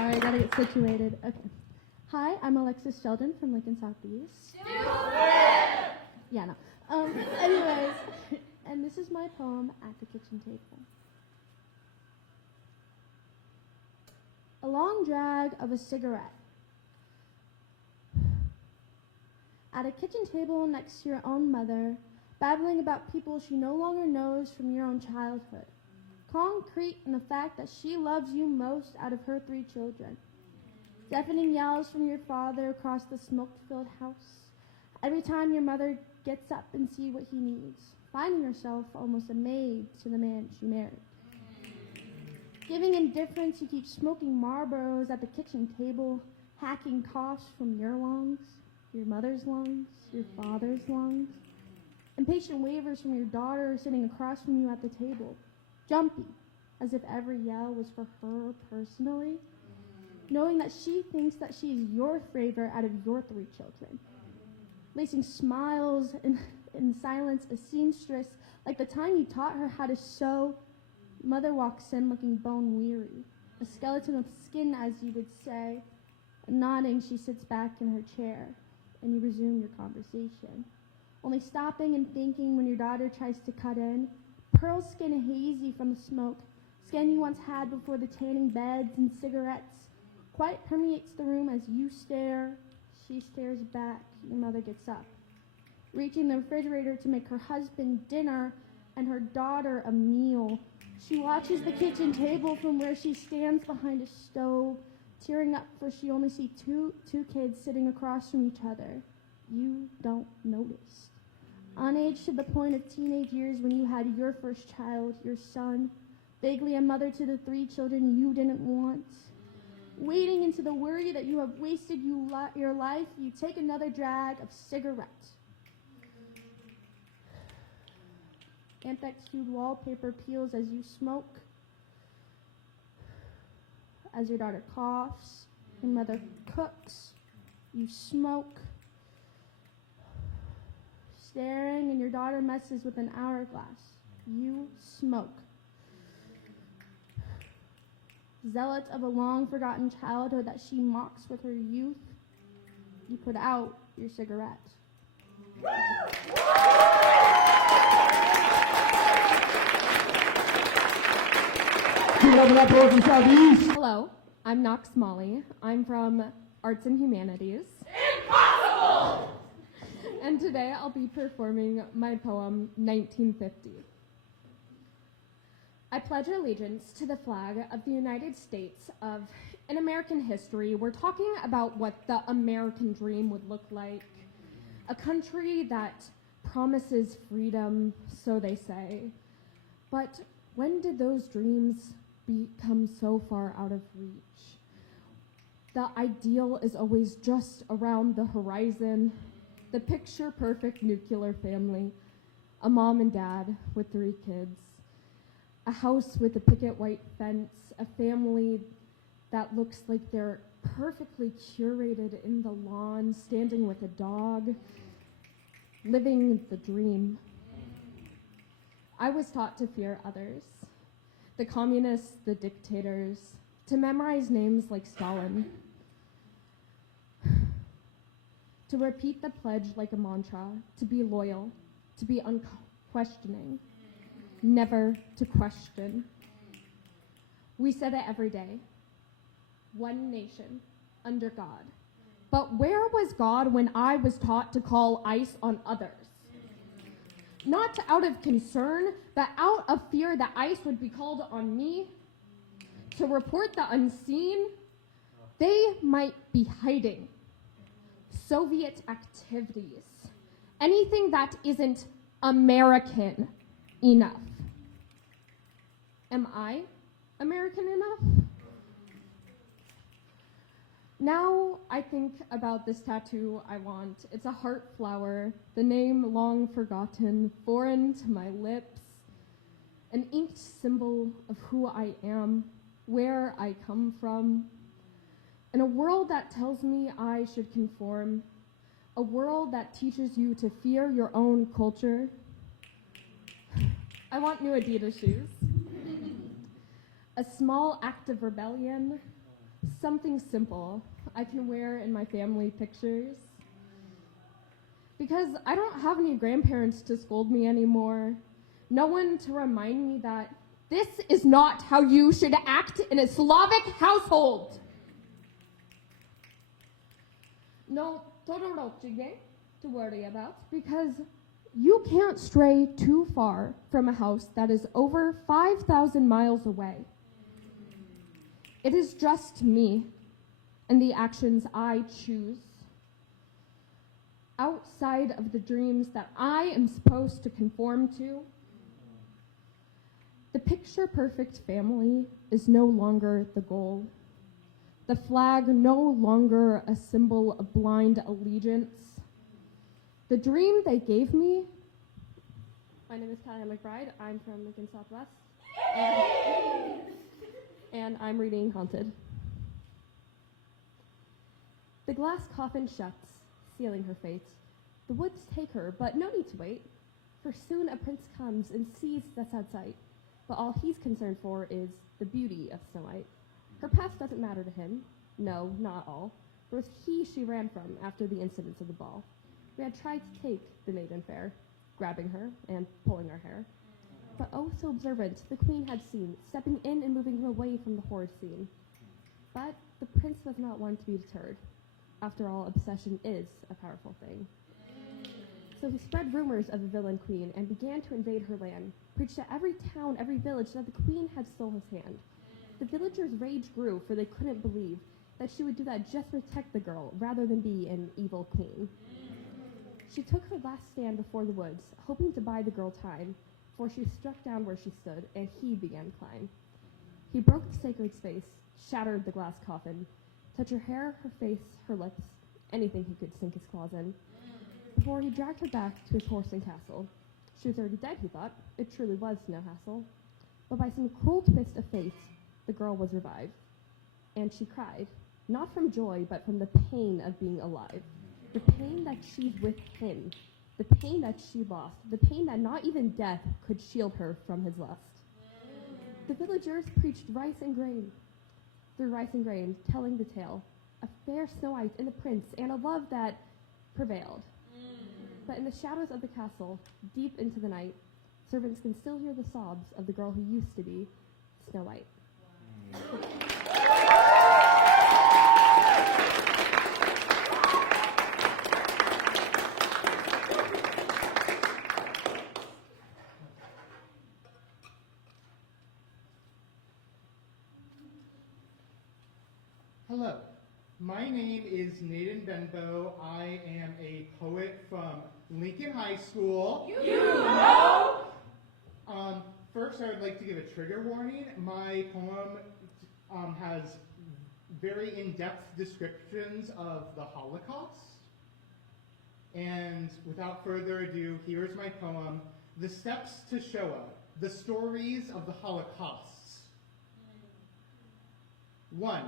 Sorry, I gotta get situated. Okay. Hi, I'm Alexis Sheldon from Lincoln Southeast. Yeah, no. Anyways, and this is my poem, At the Kitchen Table. A long drag of a cigarette. At a kitchen table next to your own mother, babbling about people she no longer knows from your own childhood. Concrete in the fact that she loves you most out of her 3 children. Deafening yells from your father across the smoke-filled house. Every time your mother gets up and sees what he needs, finding herself almost a maid to the man she married. Giving indifference, you keep smoking Marlboros at the kitchen table, hacking coughs from your lungs, your mother's lungs, your father's lungs. Impatient wavers from your daughter sitting across from you at the table, jumpy, as if every yell was for her personally, knowing that she thinks that she is your favorite out of your 3 children. Lacing smiles in silence, a seamstress, like the time you taught her how to sew. Mother walks in looking bone-weary, a skeleton of skin, as you would say. Nodding, she sits back in her chair, and you resume your conversation. Only stopping and thinking when your daughter tries to cut in, pearl skin hazy from the smoke, skin you once had before the tanning beds and cigarettes. Quiet permeates the room as you stare. She stares back. Your mother gets up, reaching the refrigerator to make her husband dinner and her daughter a meal. She watches the kitchen table from where she stands behind a stove, tearing up for she only sees two kids sitting across from each other. You don't notice. Unaged to the point of teenage years when you had your first child, your son, vaguely a mother to the 3 children you didn't want. Wading into the worry that you have wasted your life, you take another drag of cigarette. Anthrax-hued wallpaper peels as you smoke. As your daughter coughs, your mother cooks, you smoke. Staring and your daughter messes with an hourglass. You smoke. Zealot of a long-forgotten childhood that she mocks with her youth, you put out your cigarette. Hello, I'm Knox Molly. I'm from Arts and Humanities. Impossible! And today I'll be performing my poem, 1950. I pledge allegiance to the flag of the United States of, in American history, we're talking about what the American dream would look like. A country that promises freedom, so they say. But when did those dreams become so far out of reach? The ideal is always just around the horizon. The picture-perfect nuclear family, a mom and dad with 3 kids, a house with a picket white fence, a family that looks like they're perfectly curated in the lawn, standing with a dog, living the dream. I was taught to fear others, the communists, the dictators, to memorize names like Stalin, to repeat the pledge like a mantra, to be loyal, to be unquestioning, never to question. We said it every day. One nation, under God. But where was God when I was taught to call ICE on others? Not out of concern, but out of fear that ICE would be called on me to report the unseen. They might be hiding Soviet activities, anything that isn't American enough. Am I American enough? Now I think about this tattoo I want. It's a heart flower, the name long forgotten, foreign to my lips, an inked symbol of who I am, where I come from, in a world that tells me I should conform, a world that teaches you to fear your own culture. I want new Adidas shoes. A small act of rebellion, something simple I can wear in my family pictures. Because I don't have any grandparents to scold me anymore. No one to remind me that this is not how you should act in a Slavic household. No Todorochige to worry about, because you can't stray too far from a house that is over 5,000 miles away. It is just me and the actions I choose. Outside of the dreams that I am supposed to conform to, the picture-perfect family is no longer the goal. The flag no longer a symbol of blind allegiance. The dream they gave me. My name is Talia McBride. I'm from Lincoln Southwest. And I'm reading Haunted. The glass coffin shuts, sealing her fate. The woods take her, but no need to wait, for soon a prince comes and sees the sad sight. But all he's concerned for is the beauty of Snow White. Her past doesn't matter to him. No, not all. It was he she ran from after the incidents of the ball. We had tried to take the maiden fair, grabbing her and pulling her hair. But oh so observant, the queen had seen, stepping in and moving him away from the horrid scene. But the prince was not one to be deterred. After all, obsession is a powerful thing. So he spread rumors of the villain queen and began to invade her land, preached to every town, every village that the queen had stole his hand. The villagers' rage grew, for they couldn't believe that she would do that just to protect the girl, rather than be an evil queen. She took her last stand before the woods, hoping to buy the girl time, for she struck down where she stood, and he began to climb. He broke the sacred space, shattered the glass coffin, touched her hair, her face, her lips, anything he could sink his claws in, before he dragged her back to his horse and castle. She was already dead, he thought. It truly was no hassle. But by some cruel twist of fate, the girl was revived. And she cried, not from joy, but from the pain of being alive. The pain that she's with him. The pain that she lost. The pain that not even death could shield her from his lust. The villagers preached rice and grain. Through rice and grain, telling the tale. A fair Snow White and the prince, and a love that prevailed. But in the shadows of the castle, deep into the night, servants can still hear the sobs of the girl who used to be Snow White. Hello, my name is Nathan Benbow. I am a poet from Lincoln High School. You know! First, I would like to give a trigger warning. My poem has very in-depth descriptions of the Holocaust. And without further ado, here's my poem, The Steps to Shoah, the Stories of the Holocausts. 1.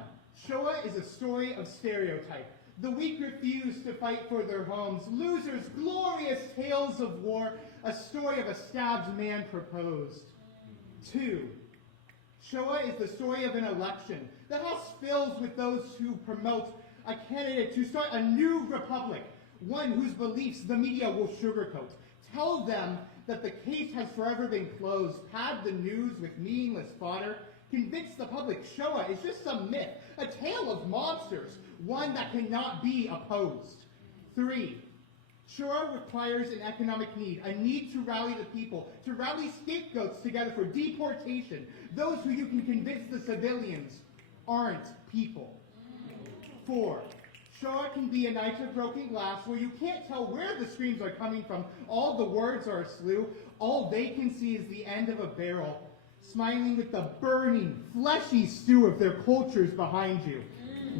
Shoah is a story of stereotype. The weak refuse to fight for their homes. Losers, glorious tales of war. A story of a stabbed man proposed. 2. Shoah is the story of an election. The House fills with those who promote a candidate to start a new republic, one whose beliefs the media will sugarcoat. Tell them that the case has forever been closed. Pad the news with meaningless fodder. Convince the public Shoah is just some myth, a tale of monsters, one that cannot be opposed. 3. Shoah requires an economic need, a need to rally the people, to rally scapegoats together for deportation, those who you can convince the civilians aren't people. 4. Shoah can be a night of broken glass where you can't tell where the screams are coming from. All the words are a slew. All they can see is the end of a barrel, smiling with the burning, fleshy stew of their cultures behind you.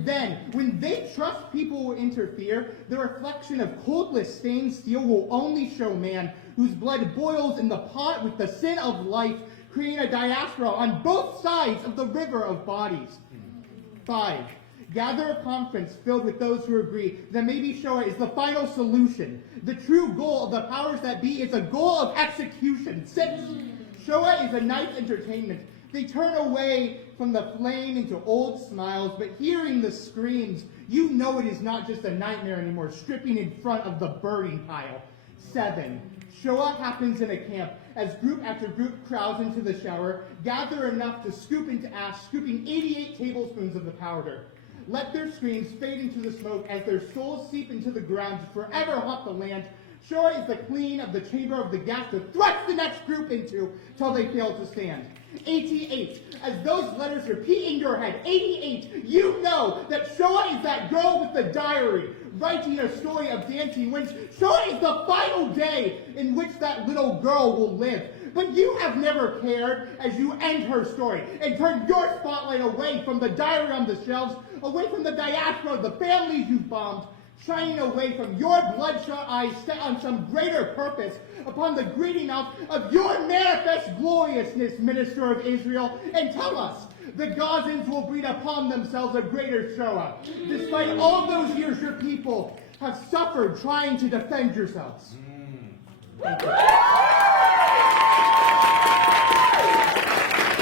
Then, when they trust people will interfere, the reflection of coldless stained steel will only show man whose blood boils in the pot with the sin of life, creating a diaspora on both sides of the river of bodies. 5. Gather a conference filled with those who agree that maybe Shoah is the final solution. The true goal of the powers that be is a goal of execution. 6. Shoah is a night's entertainment, They turn away from the flame into old smiles, but hearing the screams, you know it is not just a nightmare anymore, stripping in front of the burning pile. 7. Shoah happens in a camp as group after group crowds into the shower, gather enough to scoop into ash, scooping 88 tablespoons of the powder. Let their screams fade into the smoke as their souls seep into the ground to forever haunt the land. Shoah is the clean of the chamber of the gas to thrust the next group into till they fail to stand. 88. As those letters repeat in your head, 88, you know that Shoah is that girl with the diary, writing a story of dancing when Shoah is the final day in which that little girl will live. But you have never cared as you end her story and turn your spotlight away from the diary on the shelves, away from the diaspora, the families you bombed, shining away from your bloodshot eyes set on some greater purpose upon the greeting out of your manifest gloriousness, minister of Israel, and tell us the Gazans will breed upon themselves a greater Shoah, despite all those years your people have suffered trying to defend yourselves. Thank you.